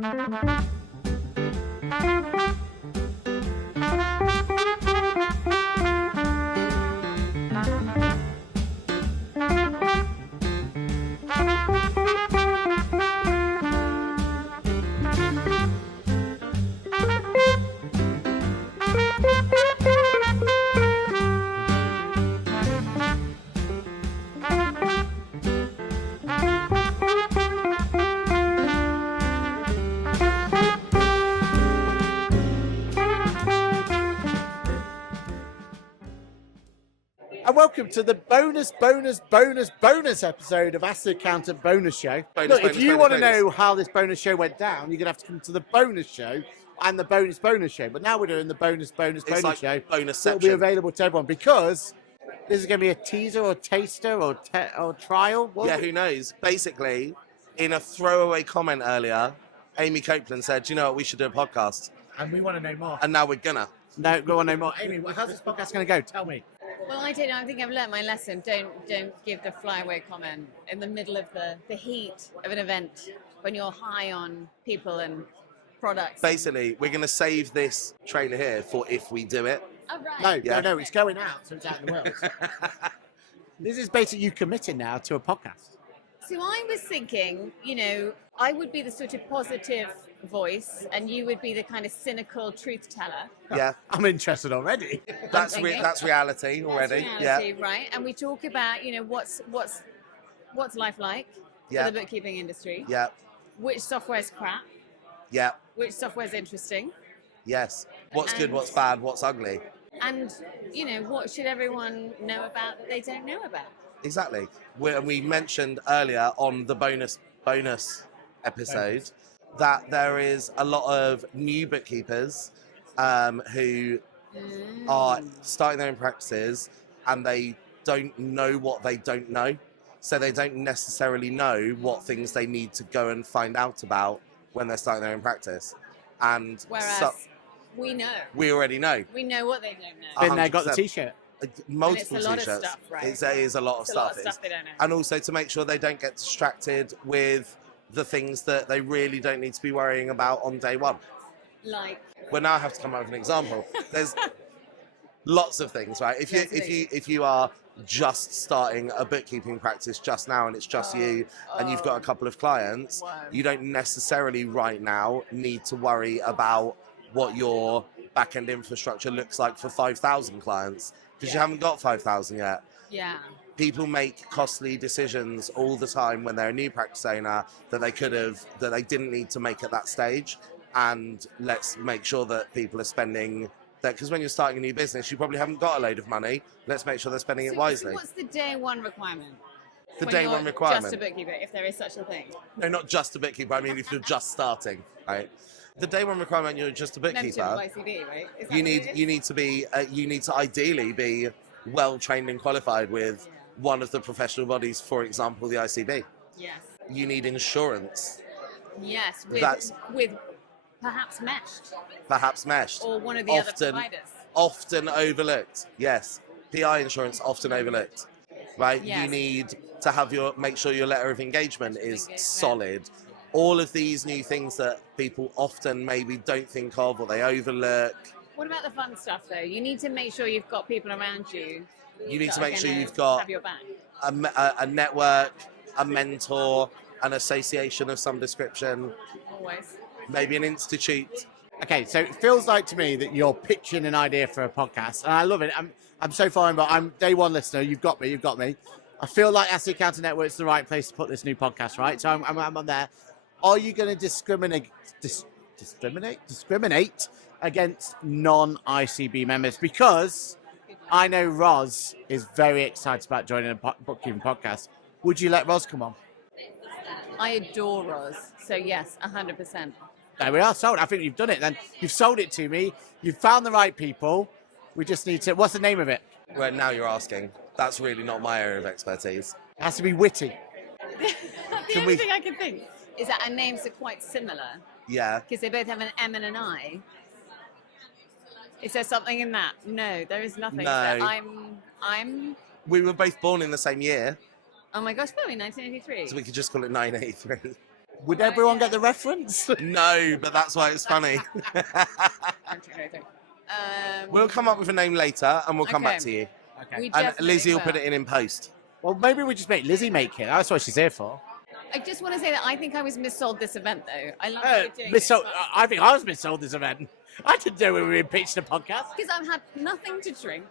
And welcome to the bonus episode of Ask the Accountant bonus show. Look, if you want to know how this bonus show went down, you're going to have to come to the bonus show and the bonus show. But now we're doing the bonus show. Bonus section. It'll be available to everyone because this is going to be a teaser or taster or trial. Yeah, who knows? Basically, in a throwaway comment earlier, Amy Copeland said, "Do you know what? We should do a podcast." And we want to know more. And now we're gonna. No, we want to know more. Amy, how's this podcast going to go? Tell me. Well, I don't know. I think I've learnt my lesson. Don't give the flyaway comment in the middle of the heat of an event when you're high on people and products. Basically, we're going to save this trailer here for if we do it. Oh, right. No, it's going out, so it's out in the world. This is basically you committing now to a podcast. So I was thinking, I would be the sort of positive voice and you would be the kind of cynical truth teller. Yeah. I'm interested already. That's reality already. That's reality, right? And we talk about, what's life like for the bookkeeping industry. Yeah. Which software's crap. Yeah. Which software's interesting. Yes. What's good, what's bad, what's ugly. And, what should everyone know about that they don't know about? Exactly. We mentioned earlier on the bonus episode that there is a lot of new bookkeepers who are starting their own practices and they don't know what they don't know. So they don't necessarily know what things they need to go and find out about when they're starting their own practice. And whereas we know. We already know. We know what they don't know. Then they got the t-shirt. Multiple and it's a lot t-shirts. of stuff, right? It is a lot of stuff. They don't know. And also to make sure they don't get distracted with the things that they really don't need to be worrying about on day one. Like? Well, now I have to come up with an example. There's lots of things, right? If you are just starting a bookkeeping practice just now and it's just you and you've got a couple of clients, you don't necessarily right now need to worry about what your back-end infrastructure looks like for 5,000 clients because you haven't got 5,000 yet. Yeah. People make costly decisions all the time when they're a new practice owner that they didn't need to make at that stage. And let's make sure that people are spending that, because when you're starting a new business, you probably haven't got a load of money. Let's make sure they're spending it wisely. So what's the day one requirement? The day one requirement? Just a bookkeeper, if there is such a thing. No, not just a bookkeeper. I mean, if you're just starting, right? The day one requirement, you're just a bookkeeper. ICB, right? You need to ideally be well trained and qualified with one of the professional bodies, for example, the ICB. Yes. You need insurance. Yes, with perhaps meshed. Perhaps meshed. Or one of the other providers. Often overlooked. Yes. PI insurance often overlooked. Right? Yes. You need to make sure your letter of engagement is solid. All of these new things that people often maybe don't think of or they overlook. What about the fun stuff though? You need to make sure you've got people around you. You need to make sure you've got have your back. A network, a mentor, an association of some description. Always. Maybe an institute. Okay, so it feels like to me that you're pitching an idea for a podcast, and I love it. I'm so far in, but I'm day one listener. You've got me. I feel like Ask the Accountant Network's the right place to put this new podcast, right? So I'm on there. Are you going to discriminate against non-ICB members? Because I know Roz is very excited about joining a bookkeeping podcast. Would you let Roz come on? I adore Roz. So yes, 100%. There we are, sold. I think you've done it then. You've sold it to me. You've found the right people. We just need to... What's the name of it? Well, now you're asking. That's really not my area of expertise. It has to be witty. The only thing I can think is that our names are quite similar. Yeah. Because they both have an M and an I. Is there something in that? No, there is nothing. No. So I'm... We were both born in the same year. Oh my gosh, probably 1983. So we could just call it 983. Would everyone get the reference? No, but that's why it's funny. We'll come up with a name later and we'll come back to you. Okay. We And definitely Lizzie will put it in post. Well, maybe we just make Lizzie make it. That's what she's here for. I just want to say that I think I was missold this event, though. I love what you're doing. I think I was missold this event. I didn't know we were in Pitstop Podcast. Because I've had nothing to drink,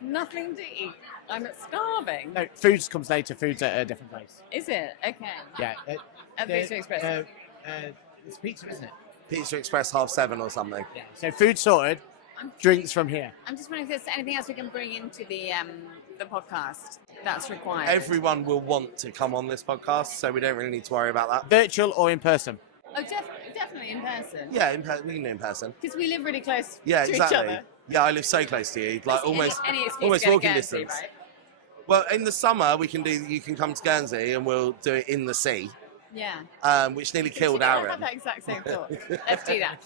nothing to eat. I'm starving. No, food comes later. Food's at a different place. Is it? Okay. Yeah. At the Pizza Express. It's pizza, isn't it? Pizza Express 7:30 or something. Yeah. So food sorted, drinks from here. I'm just wondering if there's anything else we can bring into the podcast that's required. Everyone will want to come on this podcast, so we don't really need to worry about that. Virtual or in person? Oh, definitely in person. Yeah, we can do in person. Because we live really close Yeah, to exactly. each other. Yeah, I live so close to you, like almost Any excuse almost to go to walking Guernsey, distance. right? Well, in the summer you can come to Guernsey and we'll do it in the sea, Yeah. which nearly I killed had Aaron. that exact same thought. Let's do that.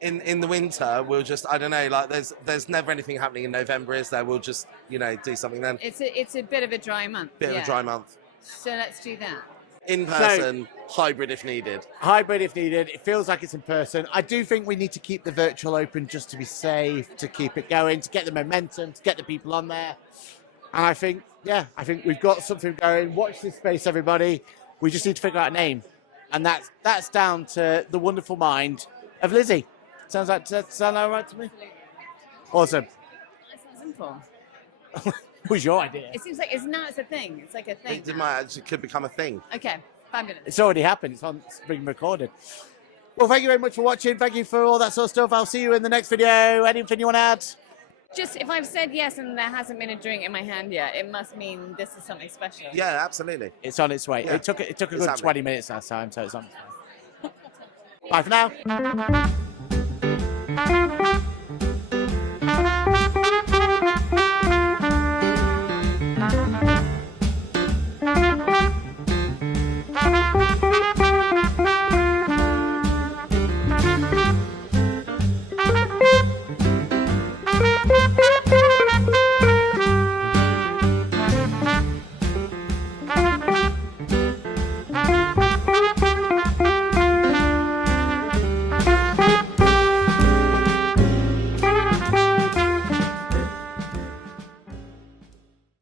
In the winter, we'll just, I don't know, like there's never anything happening in November, is there? We'll just, do something then. It's a bit of a dry month. Bit of a dry month. So let's do that. In person, hybrid if needed. Hybrid if needed. It feels like it's in person. I do think we need to keep the virtual open just to be safe, to keep it going, to get the momentum, to get the people on there. And I think we've got something going. Watch this space, everybody. We just need to figure out a name. And that's down to the wonderful mind of Lizzie. Sound all right to me? Awesome. That sounds simple. What was your idea? It seems like it's a thing. It's like a thing. It could become a thing. Okay, fabulous. It's already happened. It's being recorded. Well, thank you very much for watching. Thank you for all that sort of stuff. I'll see you in the next video. Anything you want to add? Just if I've said yes and there hasn't been a drink in my hand yet, it must mean this is something special. Yeah, absolutely. It's on its way. Yeah. It took a good happening. 20 minutes last time, so it's on its way. Bye for now.